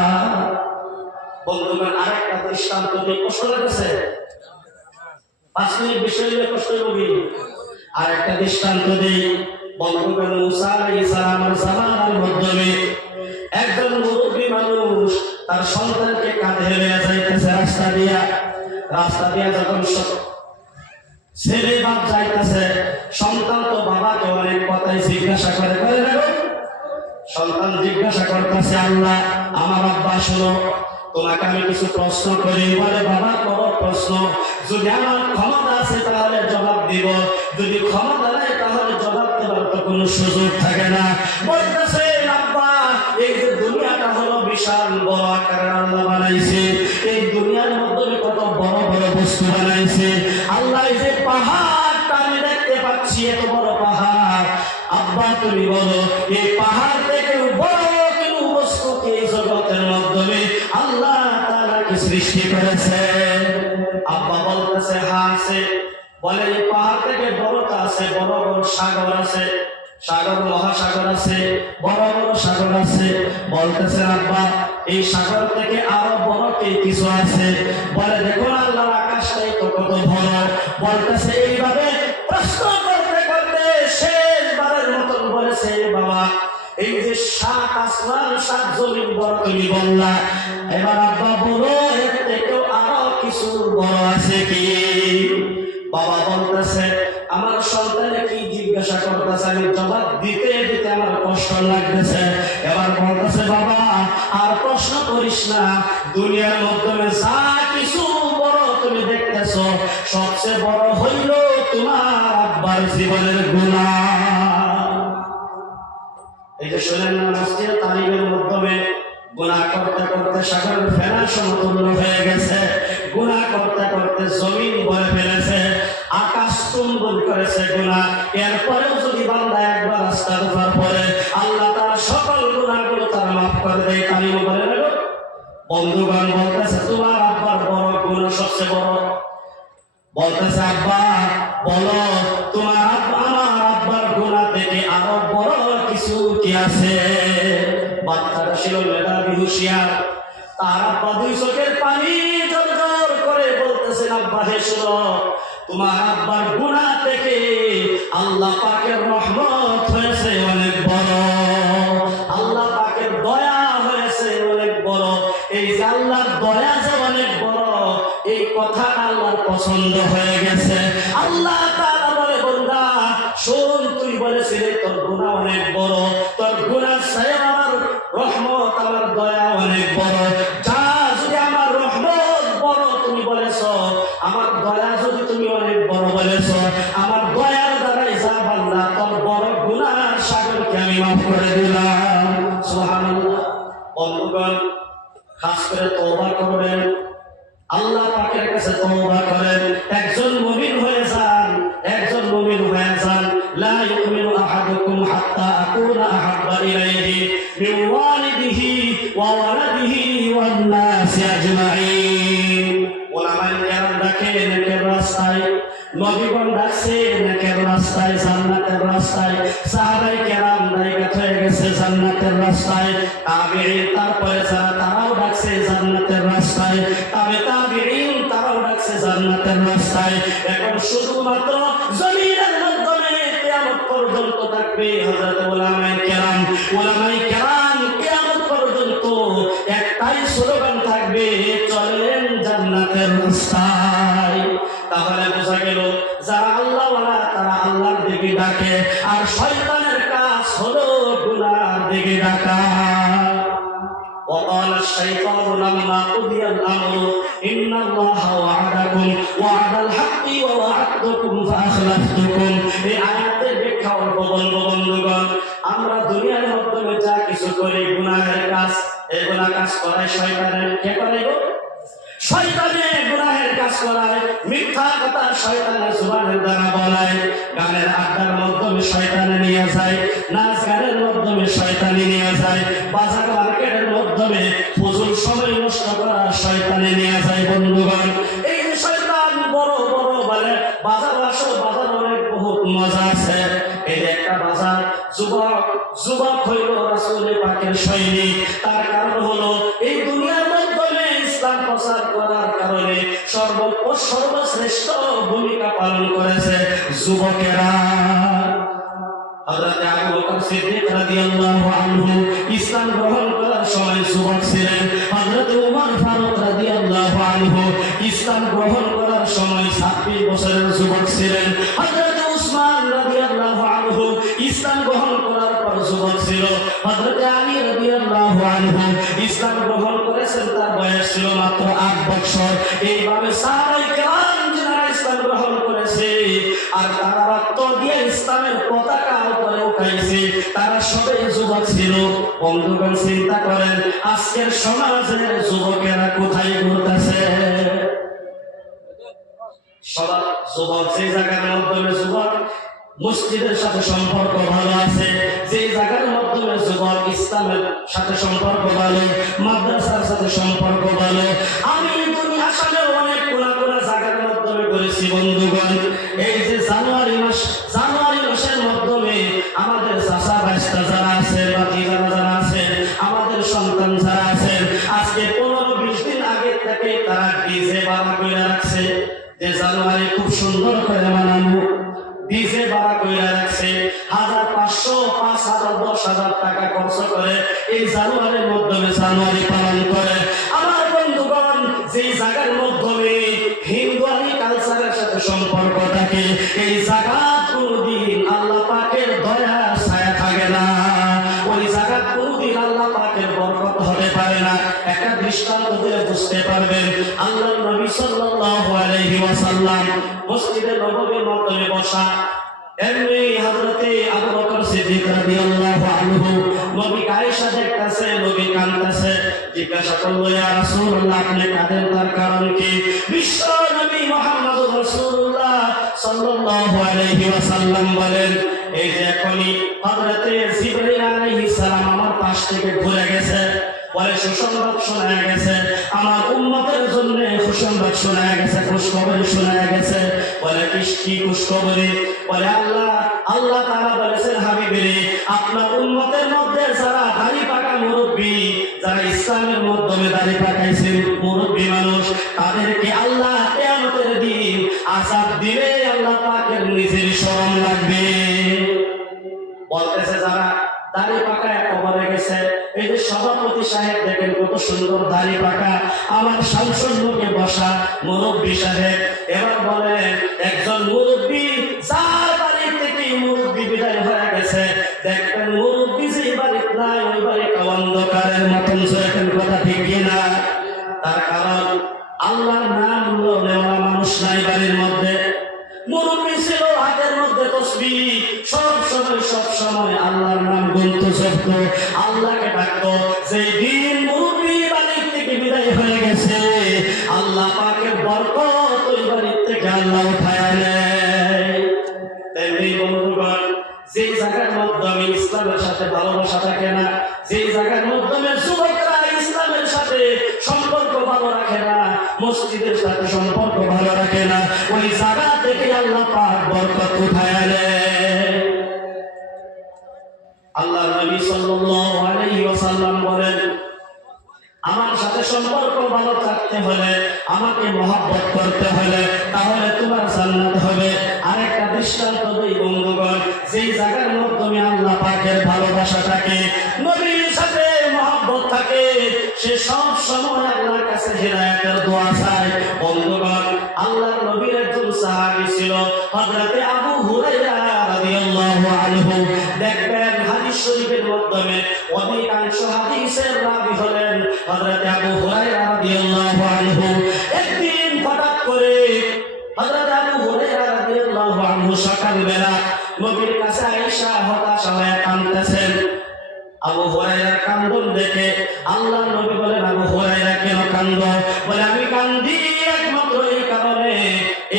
বন্ধুগণ, আরেকটা দৃষ্টান্ত দিয়ে কষ্ট লাগছে, 5 মিনিট বিষয় নিয়ে কষ্ট হবে। আরেকটা দৃষ্টান্ত দিই। বন্ধুগণ, মুসা আলাইহিস সালামের জামানার মধ্যে একজন মুরব্বী মানুষ তার সন্তানকে কাঁধে নিয়ে যাইতেছে রাস্তা দিয়া যখন ছেলে বাপ যাইতেছে, সন্তান তো বাবাকে অনেক কথাই জিজ্ঞাসা করে। সন্তান জিজ্ঞাসা করতেছে, আল্লাহ আমার আব্বা শোনো, তোমাকে আমি কিছু প্রশ্ন করি। বলে, বাবা করো প্রশ্ন, যদি আমার ক্ষমতা আছে তাহলে জবাব দিব, যদি ক্ষমতা নাই তাহলে জবাব দেওয়ার তো কোনো সুযোগ থাকে না। বলতেছে, আব্বা এই যে দুনিয়াটা হলো বিশাল বড় আকারের আল্লাহ বানাইছে, এই দুনিয়ার মধ্যে কত বড় বড় বস্তু বানাইছে আল্লাহ। এই যে পাহাড়টা আমি দেখতে পাচ্ছি, এত বড় পাহাড়, আব্বা তুমি বলো এই পাহাড় থেকে বড় কোনো বস্তুকে এই জগতের মাধ্যমে আল্লাহ তাআলা কি সৃষ্টি করেছে? আব্বা বলতেছে, হ্যাঁ আছে। বলে, এই পাহাড় থেকে বড়টা আছে, বড় বড় সাগর আছে, সাগর মহাসাগর আছে, বড় বড় সাগর আছে। বলতেছে, আব্বা এই সাগর থেকে আরো বড় কিছু আছে। বলে, দেখো আল্লাহর আকাশটাই তো কত বড়। বলতেছে, এইভাবে প্রশ্ন করতে করতে শেষবারের মতন বলেছে, বাবা এই যে 7 আসমান 7 জমিন বড় তুমি বললা, এবার আব্বা বলো এর থেকেও আরো কিছু বড় আছে কি? বাবা বলতেছে, আমার সন্তানে কি জিজ্ঞাসা করতেছে আমি জবাব দিতে দিতে আমার কষ্ট লাগতেছে। এবার বলতেছে, বাবা আর প্রশ্ন করিস না, দুনিয়ার মধ্যে যা কিছু বড় তুমি দেখতেছো সবচেয়ে বড় হইল তোমার আব্বার জীবনের গুনাহ। এই যে শোনেন না, মসজিদে তালিমের মাধ্যমে গুনাহ করতে করতে সাগরের ফেনার সমতুল্য হয়ে গেছে, গুনাহ করতে করতে জমিন ভরে ফেলেছে, আকাশ তুলবুল করেছে গুনাহ। এরপরেও যদি বান্দা একবার আস্তাগফার পড়ে আল্লাহ তার সকল গুনাহগুলো তার মাফ করে দেয়। তালিম বলে না, বন্ধুগণ বলতেছে, তোমার আব্বার বড় গুনাহ সবচেয়ে বড়। বলতেছে, আব্বা বলো তোমার আমার আব্বার আছে। বাচ্চাটা ছিল মেধাবী হুঁশিয়ার, তার আব্বা দুই চোখের পানি জল করে বলতেছেন, আব্বা হে শোনো, তোমার আব্বার গুনাহ থেকে আল্লাহ পাকের রহমত হয়েছে অনেক বড়, আল্লাহ পাকের দয়া হয়েছে অনেক বড়। এই যে আল্লাহর দয়া যে অনেক বড়, এই কথা আল্লাহর পছন্দ হয়ে গেছে। আল্লাহ তাআলা বলে, বান্দা শোন, তুই বলেছিলি তোর গুনাহ অনেক বড়, তোর গুনাহ চেয়ে আমার রহমত, আমার দয়া অনেক বড়। যা, যদি আমার রহমত বড় তুমি বলেছো, আমার দয়া যদি তুমি অনেক বড় বলেছো, আমার দয়ার দ্বারাই যা বান্দা তোর বড় গুনার সাগরকে আমি মাফ করে দিলাম। সুবহানাল্লাহ। বন্ধুগণ, খাস করে তওবা করবেন, আল্লাহ পাকের কাছে তওবা করেন, একজন মুমিন হয়ে যান, একজন মুমিন হয়ে যান। লা ইউমিনু আহাদুকুম হাত্তা আকুনা আহাব্বা ইলাইহি মিন ওয়ালিদিহি ওয়া ওয়ালাদিহি ওয়ান নাসি আজমাইন। ওলামায়ে কেরাম ডাকেন নেকের রাস্তায়, নবীগণ ডাকছে নেকের রাস্তায়, জান্নাতের রাস্তায়, সাহাবায়ে কেরাম দায়িত্ব হয়ে গেছে জান্নাতের রাস্তায়, তাবেঈন তারপরে যারা তারাও ডাকছে জান্নাতের রাস্তায়, তাবেঈন তারাও ডাকছে জান্নাতের রাস্তায়। এখন শুধুমাত্র জমিনের মাধ্যমে কিয়ামত পর্যন্ত থাকবে হযরত ওলামায়ে কেরাম। ওলামায়ে কেরাম কিয়ামত পর্যন্ত একটাই স্লোগান থাকবে, চলেন জান্নাতের রাস্তায়। তাহলে বোঝা গেল যারা আল্লাহ ওয়ালা তারা আল্লাহর দিকে ডাকে, আর শয়তানের কাজ হলো গুনার দিকে ডাকা। وقال الشيطان لما قضي الأمر إن الله وعدكم وعد الحق ووعدتكم فأخلفتكم। এই আয়াতের ব্যাখ্যা অল্প বলবো বন্ধুগণ। আমরা দুনিয়ার মাধ্যমে যা কিছু করি গুনাহের কাজ, এই গুনাহ কাজ করায় শয়তানের, কে করায় গো? শয়তানে গুনাহের কাজ করায়, মিথ্যা কথা শয়তানের জবানের দ্বারা বলায়, গানের আড্ডার মাধ্যমে শয়তানে নিয়ে যায়, নাচ গানের মাধ্যমে শয়তানি নিয়ে যায়, বাজার মার্কেটের মাধ্যমে ফজল সময় নষ্ট করা শয়তানে নিয়ে যায়। বন্ধুগণ, এই যে শয়তান বড় বড় বলে বাজার আসো, বাজার অনেক বহুত মজা আছে। এই যে একটা বাজার, যুবক হইল রাসূল পাকের সৈনিক, তার কারণ হলো এই দুনিয়ার মাধ্যমে ইসলাম প্রচার করার কারণে সর্বশ্রেষ্ঠ ভূমিকা পালন করেছে যুবকেরা। হযরত আবু বকর সিদ্দিক রাদিয়াল্লাহু আনহু ইসলাম গ্রহণ করার সময় যুবক ছিলেন। হযরত ওমর ফারুক রাদিয়াল্লাহু আনহু ইসলাম গ্রহণ করার সময় 26 বছরের যুবক ছিলেন। হযরত উসমান রাদিয়াল্লাহু আনহু ইসলাম গ্রহণ করার পর যুবক ছিল। হযরত আলী রাদিয়াল্লাহু আনহু ইসলাম গ্রহণ করেছেন, তার বয়স ছিল মাত্র 8 বছর। এইভাবে সাহাবায়ে কেরাম যারা ইসলাম গ্রহণ করেছে আর তারা রক্ত দিয়ে ইসলামের পতাকা উপরে উঠাইছে, তারা সবাই যুবক ছিল। বন্ধুগণ, চিন্তা করেন আজকের সমাজের যুবকেরা কোথায় ঘুরতেছে? সবার যুবক যে জায়গার মাধ্যমে যুবক মসজিদের সাথে সম্পর্ক ভালো আছে, যে জায়গার মাধ্যমে যুবক ইসলামের সাথে সম্পর্ক ভালো, মাদ্রাসার সাথে সম্পর্ক ভালো। আমি দুনিয়া আসলে অনেক কোনা জায়গার মাধ্যমে করেছি বন্ধুগণ। এই যে জানুয়ারি মাসের মাধ্যমে আমাদের চাচা ভাইস্তা যারা আছে, ভাতিজারা যারা আছে, আমাদের সন্তান যারা আছে, আজকে 15-20 দিন আগে থেকে তারা ডিজে বাবা করে রাখছে যে জানুয়ারি খুব সুন্দর করে মানাবো। ডিজে ভাড়া করে রাখছে, 1500, 5000, 10,000 টাকা খরচ করে এই জানুয়ারির মাধ্যমে জানুয়ারি পালন করে। আমার বন্ধুগণ, যেই জায়গার মাধ্যমে হিন্দুয়ানি কালচারের সাথে সম্পর্ক থাকে, এই জায়গা কোনদিন আল্লাহ পাকের দয়া ছায়া থাকে না, ওই জায়গা কোনদিন আল্লাহ পাকের বরকত হতে পারে না। একটা দৃষ্টান্ত দিয়ে বুঝতে পারবেন। আল্লাহর নবী সাল্লাল্লাহু আলাইহি ওয়াসাল্লাম মসজিদে নববীর মাধ্যমে বসা, এমনি হযরতে আবু বকর সিদ্দিক রাদিয়াল্লাহু আনহু নবী আয়েশা দেখতেছে, নবী কাঁদতেছে, জিজ্ঞাসা করলো, ইয়া রাসূলুল্লাহ, আপনি কাঁদেন তার কারণ কি? বিশ্ব নবী মুহাম্মদুর রাসূলুল্লাহ সাল্লাল্লাহু আলাইহি ওয়াসাল্লাম বলেন, এই যে এখনই হযরতে জিবরাইল আলাইহিস সালাম আমার পাশ থেকে ঘুরে গেছে, বলে সুসংবাদ শোনা গেছে, আমার উম্মতের জন্য সুসংবাদ শোনা গেছে, খুশখবরি শোনা গেছে। বলে কি খুশখবরি? বলে আল্লাহ তাআলা বলেছেন, হাবিবেরে আপনার উম্মতের মধ্যে যারা দাড়ি পাকা মুরব্বী, যারা ইসলামের মাধ্যমে দাড়ি পাকাইছে মুরব্বী মানুষ, তাদেরকে আল্লাহ কিয়ামতের দিন আযাব দিলে আল্লাহ পাকের নিজের শরম লাগবে। বলতেছে যারা দাড়ি পাকা কবরে গেছে, এই যে সভাপতি সাহেব দেখেন কত সুন্দর দাড়ি পাকা, আমার সংসদ মুখে বসা মুরব্বী সাহেব। এবার বলে একজন মুরব্বী যার বাড়ি থেকে মুরব্বী বিদায় হয়ে গেছে, দেখবেন মুরব্বী যে বাড়িতে নাই ওই বাড়িটা অন্ধকারের মতন। সেরকম কথা ঠিক কিনা? তার কারণ আল্লাহর নাম নেওয়া মানুষ নাই বাড়ির মধ্যে। মুরব্বী ছিল হাতের মধ্যে তসবিহ, সব সময় আল্লাহর নাম গুনতো, জপতো, আল্লাহকে ডাকতো। সেই দিন মুরব্বী বাড়ি থেকে বিদায় হয়ে গেছে, আল্লাহ পাকের বরকত ওই বাড়ি থেকে আল্লাহ উঠায় নেয়। তেমনি বন্ধুগণ, যে জায়গার মাধ্যমে ইসলামের সাথে ভালোবাসা থাকে না, যে জায়গার মাধ্যমে যুবকরা ইসলামের সাথে সম্পর্ক ভালো রাখে না, মসজিদের সাথে সম্পর্ক ভালো রাখে না, ওই জায়গা থেকে আল্লাহ পাক বরকত উঠায় নেয়। আল্লাহ নবী সাল্লাল্লাহু আলাইহি ওয়াসাল্লাম বলেন, আমার সাথে সম্পর্ক ভালো রাখতে হলে, আমাকে মহব্বত করতে হলে, তাহলে তোমার জান্নাত হবে। আরেকটা দৃষ্টান্ত দেই বন্ধুগণ, যেই জায়গার মাধ্যমে আল্লাহ পাকের ভালোবাসা থাকে, নবীর সাথে মহব্বত থাকে, সে সব সময় আল্লাহর কাছে হিদায়াতের দোয়া চায়। বন্ধুগণ, আল্লাহর নবীর একজন সাহাবী ছিল হযরতে আবু হুরায়রা রাদিয়াল্লাহু আনহু। দেখবেন হাদিস শরীফের মাধ্যমে অধিকাংশ হাদিসের রাবী হলেন হযরতে আবু হুরায়রা রাদিয়াল্লাহু আনহু। একদিন হঠাৎ করে হযরতে আবু হুরায়রা রাদিয়াল্লাহু আনহু সকালবেলা নবীর কাছে আয়েশা হতাশ হয়ে কাঁদতেছেন। আবু হুরায়রার কান্দন দেখে আল্লাহর নবী বলেন, আবু হুরায়রা কেন কান্দো? বলে, আমি কান্দি একমাত্র এই কারণে,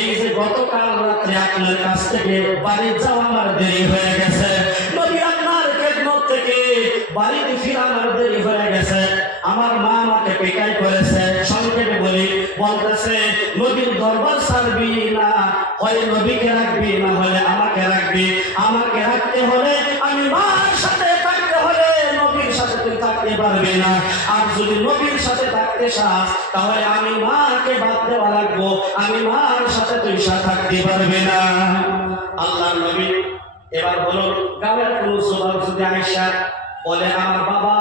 এই যে গতকাল রাত্রে আপনার কাছ থেকে বাড়ি যাওয়া আমার দেরি হয়ে গেছে, নবী আপনার খেদমত থেকে বাড়িতে ফিরা আমার দেরি হয়ে গেছে, আমার মা আমাকে পেটাই করেছে। সংক্ষেপে বলি, বলতেছে নবীর দরবার ছাড়বি না, হয় নবীকে রাখবি, না হলে আমাকে রাখবি। আমাকে রাখতে হলে আমি মার সাথে থাকতে হলে নবীর সাথে তুই থাকতে পারবি না, আর যদি নবীর সাথে থাকতে চাস তাহলে আমি মাকে বাদ দেওয়া লাগবো, আমি মার সাথে তুই থাকতে পারবি না। আল্লাহ নবী এবার বলুন, গাঁয়ের কোন যুবক যদি আয়েশা বলে, আমার বাবা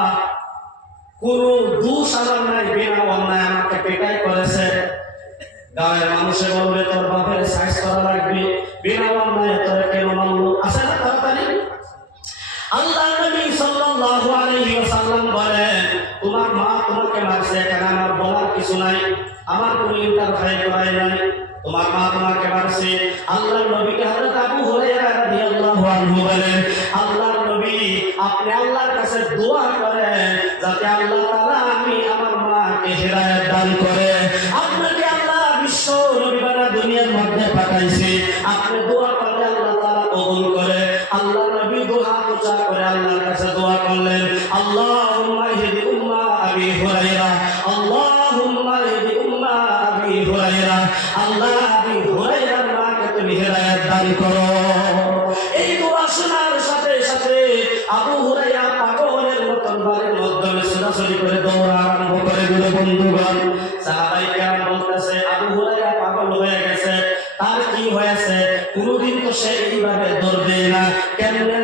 কোন দোষ আমার নাই, বিনা অন্যায় আমাকে পেটাই করেছে, গাঁয়ের মানুষে বলবে তোর বাপের সাইজ করা লাগবে, বিনা অন্যায় তোর কেন মানলো? আছে না তাড়াতাড়ি? আল্লাহ নবী সাল্লাল্লাহু আলাইহি ওয়াসাল্লাম বলেন, তোমার মা তোমাকে মারছে, কেন আমার বলার কিছু নাই, আমার কোনো ইন্টারফেয়ার করাই নাই, তোমার মা তোমাকে মারছে। আল্লাহর নবীকে হযরত আবু হুরায়রা রাদিয়াল্লাহু আনহু বলেন, আল্লাহর নবী আপনি আল্লাহর কাছে দোয়া করেন যাতে আল্লাহ তাআলা আমি আমার মাকে হিদায়াত দান করে। আপনাকে আল্লাহ বিশ্ব নবী বানা দুনিয়ার মধ্যে পাঠাইছে, আপনি দোয়া করলে আল্লাহ তাআলা কবুল করে। আল্লাহর নবী দোয়া পূজা করে আল্লাহর কাছে দোয়া করলেন, আল্লাহুম্মা ইহদি উম্মা আবি হুরায়রা, আল্লাহুম্মা ইহদি উম্মা আবি হুরায়রা, আল্লাহ আবি হুরায়রার মাকে তুমি হিদায়াত দান করো। এই দোয়া শোনার সাথে সাথে আবু হুরায়রা পাগলের মতন বাড়ির মাধ্যমে ছোটাছুটি করে দৌড়া আরম্ভ করে দিল। বন্ধুগণ, সাহাবায়ে কেরাম বলতেছে, আবু হুরায়রা পাগল হয়ে গেছে, তার কি হয়েছে? কোনদিন তো সে এইভাবে দৌড় দেয় না, কেমনে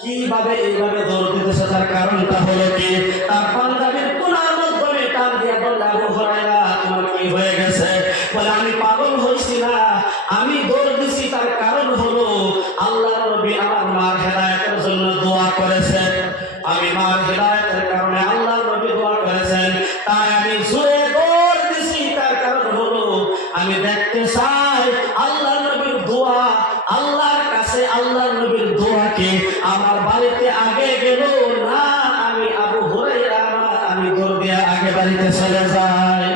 কিভাবে এইভাবে দৌড় দিতেছে? তার কারণটা হলো কি? তার পাঞ্জাবির কোনার মাধ্যমে টান দিয়ে বলল, আবু হুরায়রা তোমার কি হয়ে গেছে? বলে, আমি পাগল হইছি না, আমি দৌড় দিছি তার কারণ হলো আল্লাহর নবী আমার মার হেদায়েতের জন্য দোয়া করেছেন, আমি মার হেদায়েতের কারণে আল্লাহর নবী দোয়া করেছেন, তাই আমি জোরে দৌড় দিছি। তার কারণ হলো আমি দেখতে চাই আল্লাহর নবীর দোয়া, আল্লাহর কাছে আল্লাহর নবীর দোয়াকে আমার বাড়িতে আগে গেল না, আমি আবু হুরায়রা আমি দৌড় দিয়ে আগে বাড়িতে চলে যাই।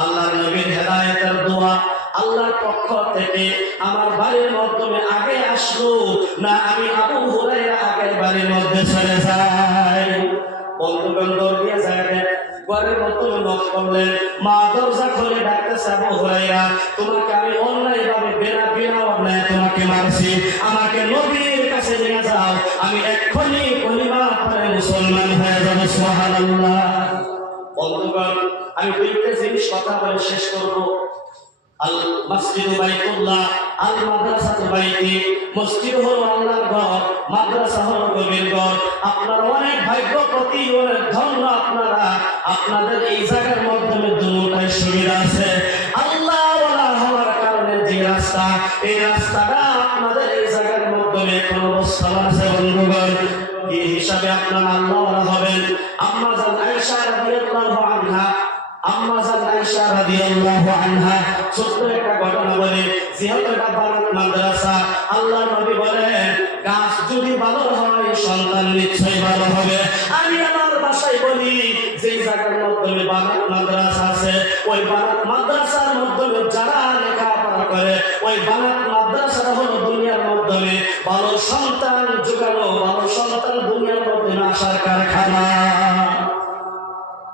আল্লাহর নবীর হেদায়েতের দোয়া আল্লাহর পক্ষ থেকে আমার বাড়ির মাধ্যমে আগে আসলো না, আমি আবু হুরায়রা আগে বাড়ির মধ্যে চলে যাই। বন্ধুগণ, দৌড় দিয়ে যায় ঘরের মাধ্যমে নক করলেন, মা দরজা খুলে ডাকতেছে, আবু হুরায়রা, তোমাকে আমি অন্যায়ভাবে বিনা অন্যায় তোমাকে মারছি, আমাকে নবীর কাছে নিয়ে যাও, আমি এক্ষুনি কলিমা পড়ে মুসলমান হয়ে যাব। সুবহানাল্লাহ। বন্ধুগণ, আমি দুইটা জিনিস কথা বলে শেষ করব। আল মসজিদু বাইতুল্লাহ, আল মাদ্রাসাতু বাইতি। মসজিদ হলো আল্লাহর ঘর, মাদ্রাসা হলো নবীর ঘর। আপনারা অনেক ভাগ্যবতী, অনেক ধন্য আপনারা, আপনাদের এই জায়গার মাধ্যমে দুটোটাই সুবিধা আছে। আল্লাহ ওয়ালা হওয়ার কারণে যে রাস্তা, এই রাস্তাটা আপনাদের এই জায়গার মাধ্যমে কোন অবস্থা আছে। বন্ধুগণ, এই হিসাবে আপনারা আল্লাহ ওয়ালা হবেন। আম্মা জান আয়েশা রাদিয়াল্লাহু আনহা, আম্মা জান আয়েশা রাদিয়াল্লাহু আনহা ছোট্ট একটা ঘটনা বলে, যেহেতু এটা বারাত মাদ্রাসা, আল্লাহর নবী বলেন, গাছ যদি ভালো হয় সন্তান নিশ্চয়ই ভালো হবে। আমি আমার ভাষায় বলি, যে জায়গার মাধ্যমে বারাত মাদ্রাসা আছে, ওই বারাত মাদ্রাসার মাধ্যমে যারা লেখাপড়া করে, ওই বারাত মাদ্রাসাটা হলো দুনিয়ার মাধ্যমে ভালো সন্তান জোগানো, ভালো সন্তান দুনিয়ার মাধ্যমে আসার কারখানা।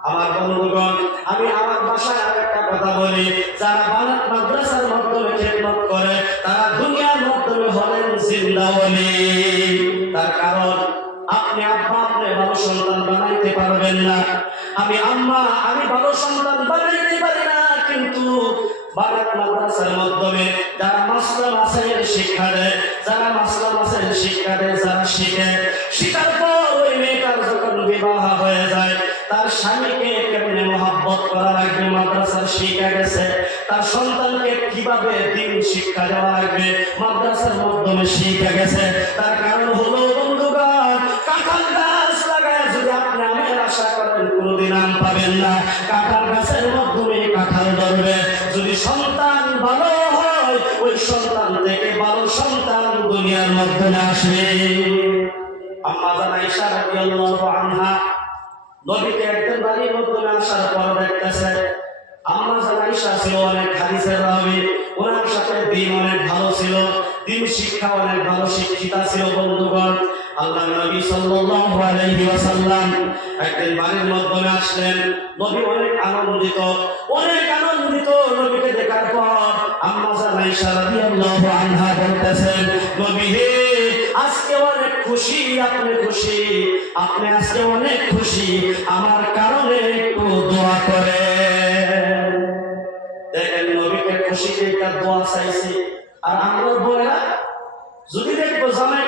আমার বন্ধুগণ, আমি আমার ভাষায় আরেকটা কথা বলি, যারা বারাত মাদ্রাসার মাধ্যমে খেদমত করে, তারা দুনিয়ার মাধ্যমে হলেন জিন্দা ওলি। তার কারণ, আপনি আব্বা আপনি ভালো সন্তান বানাইতে পারবেন না, আমি আম্মা আমি ভালো সন্তান বানাইতে পারি না, কিন্তু বারাত মাদ্রাসার মাধ্যমে যারা মাসলা মাসাইল শিক্ষা দেয়, যারা মাসলা মাসাইল শিক্ষা দেয়, যারা শিখে, শিখার পর ওই মেয়েটার যখন বিবাহ হয়ে যায়, তার স্বামীকে কেমনে মহব্বত করা লাগবে মাদ্রাসার শিক্ষা গেছে, তার সন্তানকে কিভাবে দিন শিক্ষা দেওয়া লাগবে মাদ্রাসার মাধ্যমে শিক্ষা গেছে। তার কারণ হলো বন্ধুগণ, কাঁঠাল গাছ লাগায় যদি আপনি আমের আশা করেন, কোনোদিন আম পাবেন না। কাঁঠাল গাছের মাধ্যমে কাঁঠাল ধরবে। যদি সন্তান ভালো হয়, ওই সন্তান থেকে ভালো সন্তান দুনিয়ার মাধ্যমে আসবে। আম্মা জান আয়েশা রাদিয়াল্লাহু আনহা নবীকে একদিন বাড়ির মাধ্যমে আসার পর দেখতেছে, আম্মা জান আয়েশা ছিল অনেক হাদিসের রাবী, ওনার সাথে দিন অনেক ভালো ছিল, দিন শিক্ষা অনেক ভালো শিক্ষিতা ছিল। বন্ধুগণ, আল্লাহর নবী সাল্লাল্লাহু আলাইহি ওয়াসাল্লাম একদিন বাড়ির মাধ্যমে আসলেন। নবী অনেক আনন্দিত, অনেক আনন্দিত। নবীকে দেখার পর আম্মা জান আয়েশা রাদিয়াল্লাহু আনহা বলতেছেন, নবী হে, আজকে অনেক খুশি, আপনি খুশি, আপনি আজকে অনেক খুশি, আমার কারণে একটু দোয়া করেন। দেখেন, নবীকে খুশি দেখে দোয়া চাইছি। আর আমরা বলে যদি দেখবো জামাই